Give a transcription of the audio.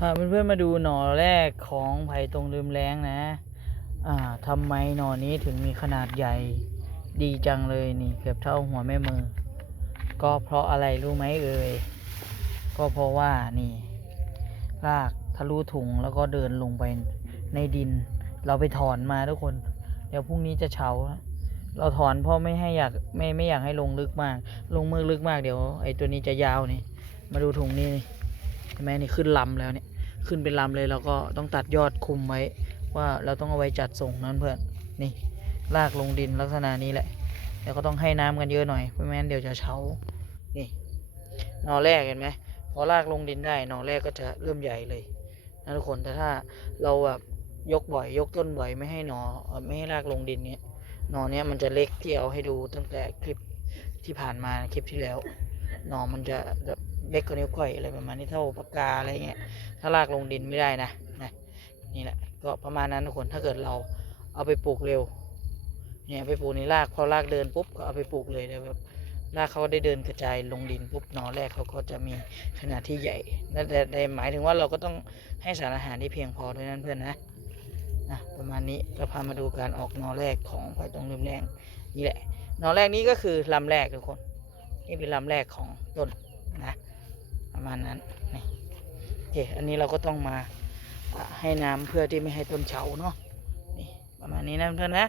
พาเพื่อนๆมาดูหน่อแรกของไผ่ตรงลืมแรงนะ อ่าทำไมหน่อนี้ถึงมีขนาดใหญ่ดีจังเลยนี่เกือบเท่าหัวแม่มือ ก็เพราะอะไรรู้ไหมเอ่ย ก็เพราะว่านี่ รากทะลุถุงแล้วก็เดินลงไปในดิน เราไปถอนมาทุกคน เดี๋ยวพรุ่งนี้จะเฉา เราถอนเพราะไม่ให้อยากไม่ไม่อยากให้ลงลึกมาก ลงมือลึกมากเดี๋ยวไอ้ตัวนี้จะยาวนี่ มาดูถุงนี่นี่ เห็นไหมนี่ขึ้นลำแล้วเนี่ยขึ้นเป็นลำเลยเราก็ต้องตัดยอดคุมไว้ว่าเราต้องเอาไว้จัดส่งนั่นเพื่อนนี่ลากลงดินลักษณะนี้แหละแล้วก็ต้องให้น้ำกันเยอะหน่อยเพราะไม่งั้นเดี๋ยวจะเฉานี่หนอแรกเห็นไหมพอลากลงดินได้หนอแรกก็จะเริ่มใหญ่เลยนะทุกคนแต่ถ้าเราแบบยกบ่อย ยกต้นบ่อยไม่ให้หน่อไม่ให้ลากลงดินเนี้ยหนอเนี้ยมันจะเล็กที่เอาให้ดูตั้งแต่คลิปที่ผ่านมาคลิปที่แล้วหนอมันจะแบบ เล็กกว่านิ้วก้อยอะไรประมาณนี้เท่าปากกาอะไรเงี้ยถ้าลากลงดินไม่ได้นะนะนี่แหละก็ประมาณนั้นทุกคนถ้าเกิดเราเอาไปปลูกเร็วเนี่ยไปปลูกในรากพอรากเดินปุ๊บก็เอาไปปลูกเลยแล้วแบบรากเขาได้เดินกระจายลงดินปุ๊บหนอแรกเขาก็จะมีขนาดที่ใหญ่และแต่แต่หมายถึงว่าเราก็ต้องให้สารอาหารที่เพียงพอด้วยนั่นเพื่อนนะนะประมาณนี้ก็พามาดูการออกนอแรกของไผ่ตรงริมแรงนี่แหละนอแรกนี้ก็คือลำแรกทุกคน นี่เป็นลำแรกของต้น มาณนั้นนี่โอเคอันนี้เราก็ต้องมาให้น้ำเพื่อที่ไม่ให้ต้นเฉาเนาะนี่ประมาณนี้นะเพื่อนนะ